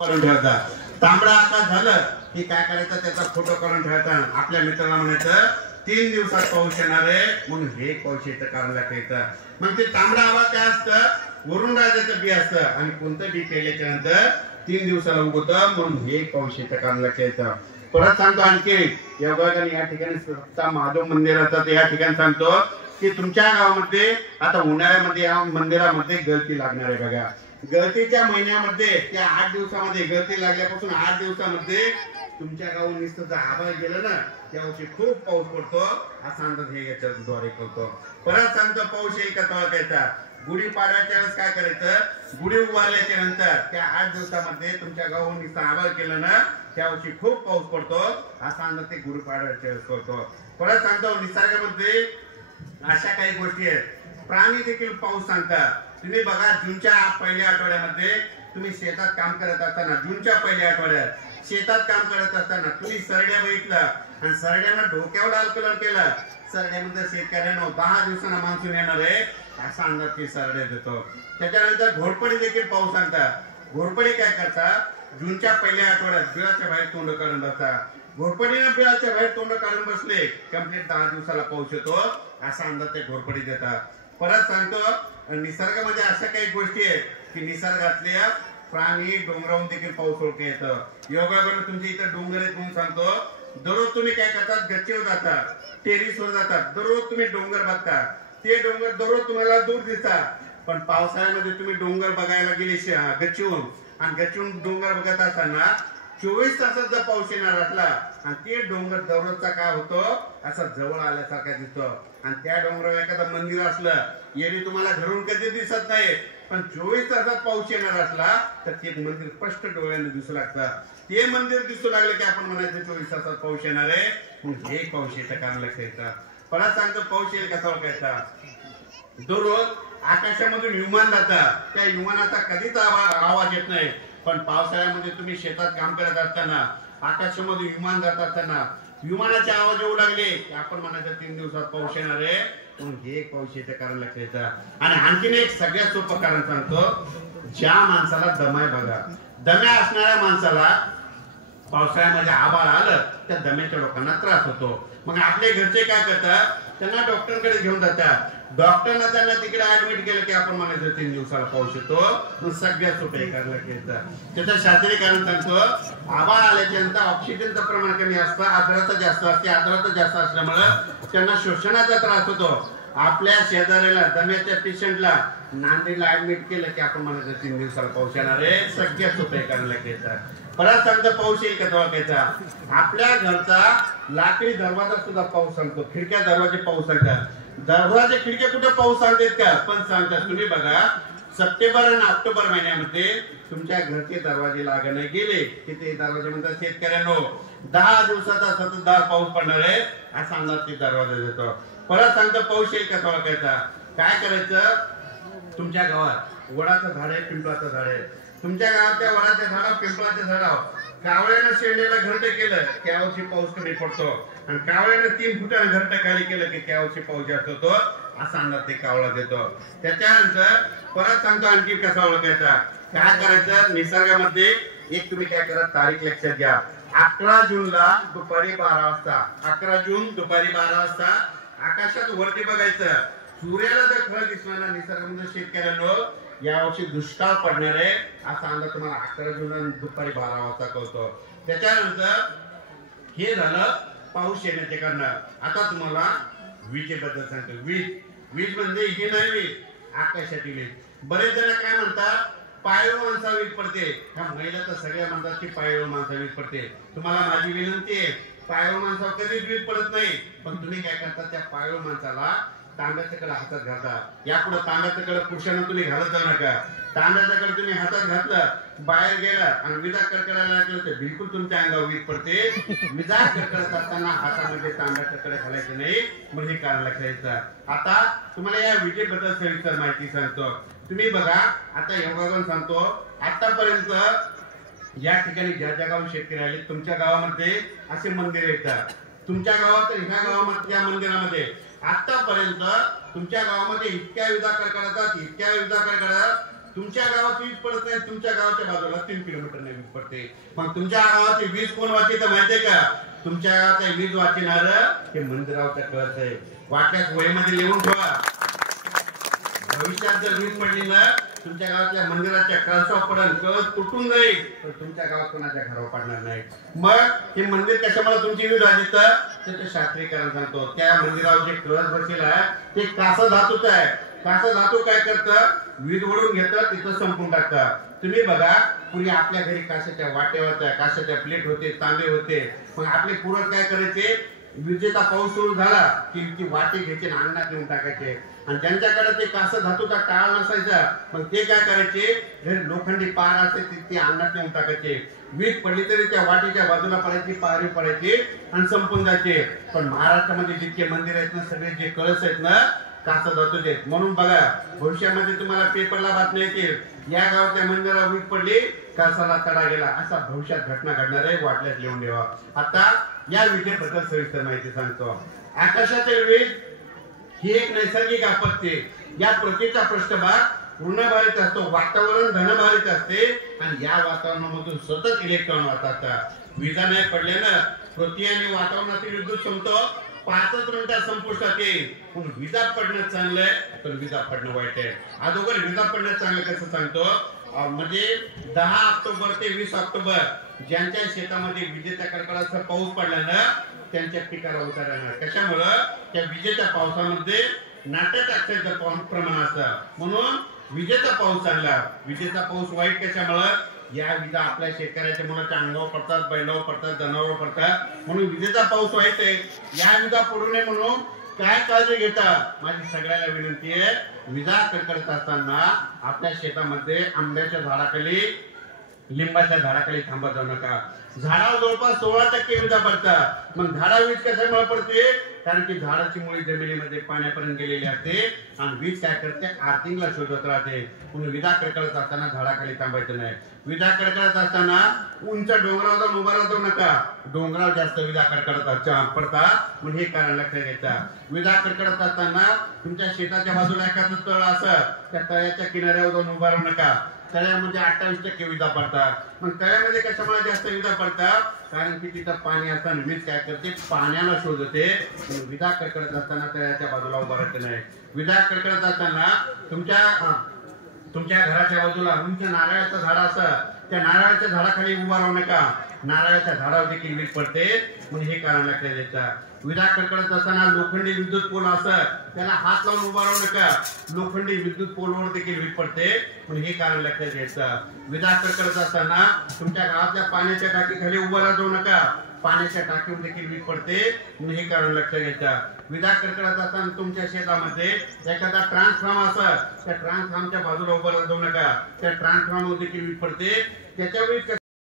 करून ठेवता तांबडा आकाश झालं की काय करायचं त्याचा फोटो करून ठेवायचा आपल्या मित्राला म्हणायचं 3 दिवसात पाऊस येणार आहे म्हणून हे पाऊस येतं कारण लागायचं मग ते तांबडा हवा काय असतं वरून राजाचं बी असतं आणि कोणतं बी पेल्याच्या नंतर 3 दिवसाला उगवतं म्हणून हे पाऊस येतं कारण लागायचं परत सांगतो आणखी या ठिकाणी महादेव मंदिराचा या ठिकाणी सांगतो की तुमच्या गावामध्ये आता उन्हाळ्यामध्ये या मंदिरामध्ये गळती लागणार आहे बघा गळतीच्या महिन्यामध्ये त्या 8 दिवसामध्ये गळती लागल्यापासून 8 दिवसामध्ये तुमच्या गावात नुसतं आभाळ गेलं ना त्यावर्षी खूप पाऊस पडतो असा अंदाज हे याच्याद्वारे करतो परत सांगतो पाऊस येईल का तळकायचा गुढी पाडव्याच्या वेळेस काय करायचं गुढी उभारल्याच्या नंतर त्या 8 दिवसामध्ये तुमच्या गावात नुसतं आभाळ केलं ना त्यावर्षी खूप पाऊस पडतो असा अंदाज ते गुढी पाडव्याच्या वेळेस करतो परत सांगतो निसर्गामध्ये अशा काही गोष्टी आहेत प्राणी देखील पाऊस सांगतात तुम्ही बघा जूनच्या पहिल्या आठवड्यामध्ये तुम्ही शेतात काम करत असताना जूनच्या पहिल्या आठवड्यात शेतात काम करत असताना तुम्ही सरड्या बघितलं आणि सरड्यानं डोक्यावर लाल कलर केला सरड्यामध्ये शेतकऱ्यांना 10 दिवसांना मान्सून येणार आहे असा अंदाज ती सरड्या देतो त्याच्यानंतर घोरपडी देखील पाऊस सांगतात घोरपडी काय करतात जूनच्या पहिल्या आठवड्यात बिळाच्या बाहेर तोंड काढून बसतात घोरपडीने बिळाच्या बाहेर तोंड काढून बसले कंप्लीट 10 दिवसाला पाऊस येतो असा अंदाज ते घोरपडी देतात परत सांगतो निसर्गामध्ये अशा काही गोष्टी आहेत की निसर्गातल्या प्राणी डोंगरावरून देखील पाऊस ओळख येतं योगाकडून तुमच्या इथं डोंगर आहेत म्हणून सांगतो दररोज तुम्ही काय करतात गच्चीवर जातात टेरिसवर जातात दररोज तुम्ही डोंगर बघता ते डोंगर दररोज तुम्हाला दूर दिसतात पण पावसाळ्यामध्ये तुम्ही डोंगर बघायला गेले गच्चीवरून आणि गच्चीवरून डोंगर बघत असताना 24 तासात जर पाऊस येणार असला आणि ते डोंगर दररोजचा काय होतो असा जवळ आल्यासारखा दिसतो आणि त्या डोंगरावर एखादं मंदिर असलं येरी तुम्हाला घरून कधी दिसत नाही पण 24 तासात पाऊस येणार असला तर ते मंदिर स्पष्ट डोळ्याने दिसू लागतं ते मंदिर दिसू लागले की आपण म्हणायचं 24 तासात पाऊस येणार आहे हे पाऊस येतं कारण लक्षायचं परत सांगतो पाऊस येईल कसा ओळखायचा दररोज आकाशामधून विमान जातात त्या विमानाचा कधीच आवाज येत नाही पण पावसाळ्यामध्ये तुम्ही शेतात काम करत असताना आकाशामध्ये विमान जात असताना विमानाचे आवाज येऊ लागले की आपण म्हणायचं 3 दिवसात पाऊस येणार आहे म्हणून हे पाऊस येतं कारण लक्षायचं आणि आणखीन एक सगळ्यात सोपं कारण सांगतो ज्या माणसाला दमाय बघा दम्या असणाऱ्या माणसाला पावसाळ्यामध्ये आभाळ आलं त्या दम्याच्या लोकांना त्रास होतो मग आपले घरचे काय करतात त्यांना डॉक्टरकडे घेऊन जातात डॉक्टरना त्यांना तिकडे ऍडमिट केलं की आपण म्हणायचं 3 दिवसाला पाऊस येतो सगळ्यात सोपे कारण त्याचं शास्त्रीय कारण सांगतो आभाळ आल्याच्या नंतर ऑक्सिजनचं प्रमाण कमी असतं आर्द्रता जास्त असते आर्द्रता जास्त असल्यामुळे त्यांना श्वसनाचा त्रास होतो आपल्या शेजाऱ्याला दम्याच्या पेशंटला नांदेडला ऍडमिट केलं की आपण म्हणायचं 3 दिवसाला पाऊस येणार आहे सगळ्यात सोपे कारण परत सांगतो पाऊस येईल का ओळखायचा आपल्या घरचा लाकडी दरवाजा सुद्धा पाऊस सांगतो खिडक्या दरवाजे पाऊस सांगतात दरवाजे खिडक्या कुठे पाऊस सांगतात का पण सांगतात तुम्ही बघा सप्टेंबर आणि ऑक्टोबर महिन्यामध्ये तुमच्या घरचे दरवाजे लागणे गेले की ते दरवाजे म्हणतात शेतकऱ्यांनो 10 दिवसाचा सततधार पाऊस पडणार आहे असा अंदाज ते दरवाजा देतो परत सांगतो पाऊस येईल कसा ओळखायचा काय करायचं तुमच्या गावात वडाचं झाड आहे पिंपळाचं झाड आहे तुमच्या गावात वडाच्या झाडावर पिंपळाच्या झाडावर कावळ्यानं शेंडेला घरटे केलं त्यावर्षी पाऊस कमी पडतो आणि कावळ्यानं 3 फुटानं घरटे खाली केलं की त्यावर्षी पाऊस जास्त होतो असा अंदाज ते कावळा देतो त्याच्यानंतर परत सांगतो आणखी कसा ओळखायचा काय करायचं निसर्गामध्ये एक तुम्ही काय करा तारीख लक्षात घ्या 11 जूनला दुपारी 12 वाजता 11 जून दुपारी 12 वाजता आकाशात वरती बघायचं सूर्याला जर खरं दिसणार ना निसर्गामध्ये शेतकऱ्यांनो यावर्षी दुष्काळ पडणार आहे असा अंदाज तुम्हाला 11 जून दुपारी 12 वाजता कळतो त्याच्यानंतर हे झालं पाऊस येण्याचे कारण आता तुम्हाला विजेबद्दल सांगतो वीज म्हणजे ही नाही वीज आकाशातील वीज बरेच जण काय म्हणतात पायव माणसा वीज पडते ह्या महिला तर सगळ्या म्हणतात की पायव माणसा वीज पडते तुम्हाला माझी विनंती आहे पायव माणसावर कधीच वीज पडत नाही पण तुम्ही काय करता त्या पायव माणसाला तांब्याच्या कडे हातात घालता यापुढे तांब्याच्या कडे पुरुषांना तुम्ही घालत जाऊ नका तांब्याच्या कडे तुम्ही हातात घातलं बाहेर गेला आणि विजा कडकडायला लागलं तर बिलकुल तुमच्या अंगावर वीज पडते विजा कडकडत असताना हातामध्ये तांब्याच्या कडे घालायचं नाही म्हणजे कारण लक्षात आता तुम्हाला या विजेबद्दल सविस्तर माहिती सांगतो तुम्ही बघा आता योगासन सांगतो आतापर्यंत या ठिकाणी ज्या ज्या गावात शेतकरी आले तुमच्या गावामध्ये असे मंदिर येतात तुमच्या गावात ह्या गावामध्ये या मंदिरामध्ये आतापर्यंत तुमच्या गावामध्ये इतक्या विजा कडकडातात तुमच्या गावात वीज पडत नाही, तुमच्या गावाच्या बाजूला 3 किलोमीटर वीज पडते. मग तुमच्या गावाची वीज कोण वाचते माहितीये का? तुमच्या गावात वीज वाचणार हे मंदिरावरचा कळस आहे. वाटल्यास वहीमध्ये लिहून ठेवा. भविष्यात जर वीज पडली ना तुमच्या गावातल्या मंदिराच्या कळसावर पडल, कळस तुटून जाईल, तर तुमच्या गावात कोणाच्या घरावर पडणार नाही. मग हे मंदिर कशामुळे तुमची वीज वाजतं? त्याचं शास्त्रीकरण सांगतो. त्या मंदिरावर जे कळस बसलेला आहे ते कासा धातूचं आहे. कासा धातू काय करतं? वीज ओढून घेतं, तिथं संपून टाकतं. तुम्ही बघा, पूर्वी आपल्या घरी काशाच्या वाट्या होत्या, काशाच्या प्लेट होते, तांबे होते. मग आपले पूर्वज काय करायचे? विजेचा पाऊस सुरू झाला की ती वाटे घ्यायचे आणि अंगणात नेऊन टाकायचे. आणि ज्यांच्याकडे ते कासा धातूचा टाळ नसायचा मग ते काय करायचे? लोखंडी पार असते ते अंगणात नेऊन टाकायचे. वीज पडली तरी त्या वाटेच्या बाजूला पडायची, पारी पडायची आणि संपून जायचे. पण महाराष्ट्रामध्ये जितके मंदिर आहेत ना, सगळे जे कळस आहेत ना कासा धातूचे आहेत. म्हणून बघा, भविष्यामध्ये तुम्हाला पेपरला बातमी येतील, या गावातल्या मंदिरावर वीज पडली, कासाला तडा गेला, असा भविष्यात घटना घडणार आहे. वाटल्यास लिहून ठेवा. आता या विजेबद्दल सविस्तर माहिती सांगतो. आकाशातील वीज ही एक नैसर्गिक आपत्ती. या पृथ्वीचा पृष्ठभाग ऋणभारित असतो, वातावरण धनभारित असते आणि या वातावरणामधून सतत इलेक्ट्रॉन वाहतात. विजा नाही पडल्यानं पृथ्वी आणि वातावरणातील विद्युत समतोल 5 मिनिटात संपुष्टात येईल. पण विजा पडणं चांगलंय, पण विजा पडणं वाईट आहे. अगोदर विजा पडणं चांगलं कसं सांगतो? म्हणजे 10 ऑक्टोबर ते 20 ऑक्टोबर ज्यांच्या शेतामध्ये विजेच्या कडकडाचा पाऊस पडला ना त्यांच्या पिकाला उतारा नाही. कशामुळं? त्या विजेच्या पावसामध्ये नाटक ऑक्साईडचं प्रमाण असतं. म्हणून विजेचा पाऊस चांगला. विजेचा पाऊस वाईट कशामुळं? या विजा आपल्या शेतकऱ्याच्या मुलाच्या अंगावर पडतात, बैलावर पडतात, जनावरांवर पडतात. म्हणून विजेचा पाऊस वाईट आहे. या विजा पडू नये म्हणून काय काळजी घेतात? माझी सगळ्याला विनंती आहे, विजा कडकडत असताना आपल्या शेतामध्ये आंब्याच्या झाडाखाली, लिंबाच्या झाडाखाली थांबत जाऊ नका. झाडावर जवळपास 16% विजा पडतात. मग झाडा वीज कशामुळे पडते? कारण की झाडाची मुळी जमिनीमध्ये पाण्यापर्यंत गेलेली असते आणि वीज काय करते? आर्थिंगला शोधत राहते. म्हणून विजा कडकडत असताना झाडाखाली थांबायचं नाही. विजा कडकडत असताना उंच डोंगरावर जाऊन उभा राहू नका. डोंगरावर जास्त विजा कडकडत पडतात. म्हणून हे कारण लक्षात घ्यायचं. विजा कडकडत असताना तुमच्या शेताच्या बाजूला एखादं तळ असं, त्या तळ्याच्या किनाऱ्यावर जाऊन उभा राहू नका. तळ्यामध्ये 28% विजा पडतात. मग तळ्यामध्ये कशामुळे जास्त विजा पडतात? कारण की तिथं पाणी असताना वीज काय करते? पाण्याला शोधते. विजा कडकडत असताना तळ्याच्या बाजूला उभा राहायचं नाही. विजा कडकडत असताना तुमच्या घराच्या बाजूला उंच नारळाचं झाड असं, त्या नारळाच्या झाडाखाली उभा राहू नका. नारळाच्या झाडावर देखील वीज पडते. म्हणजे हे कारण लक्षात द्यायचं. विजा कडकडत असताना लोखंडी विद्युत पोल असत, त्याला हात लावून उभा राहू नका. लोखंडी विद्युत पोलवर देखील वीज पडते. म्हणजे हे कारण लक्षात घ्यायचं. विजा कडकडत असताना तुमच्या गावातल्या पाण्याच्या टाकीखाली उभा राहू नका. पाण्याच्या टाकीवर देखील वीज पडते. म्हणून हे कारण लक्षात घ्यायचं. विजा कडकडत असताना तुमच्या शेतामध्ये एखादा ट्रान्सफॉर्मर असत, त्या ट्रान्सफॉर्मरच्या बाजूला उभा राहू नका. त्या ट्रान्सफॉर्मर देखील वीज पडते. त्याच्या वीज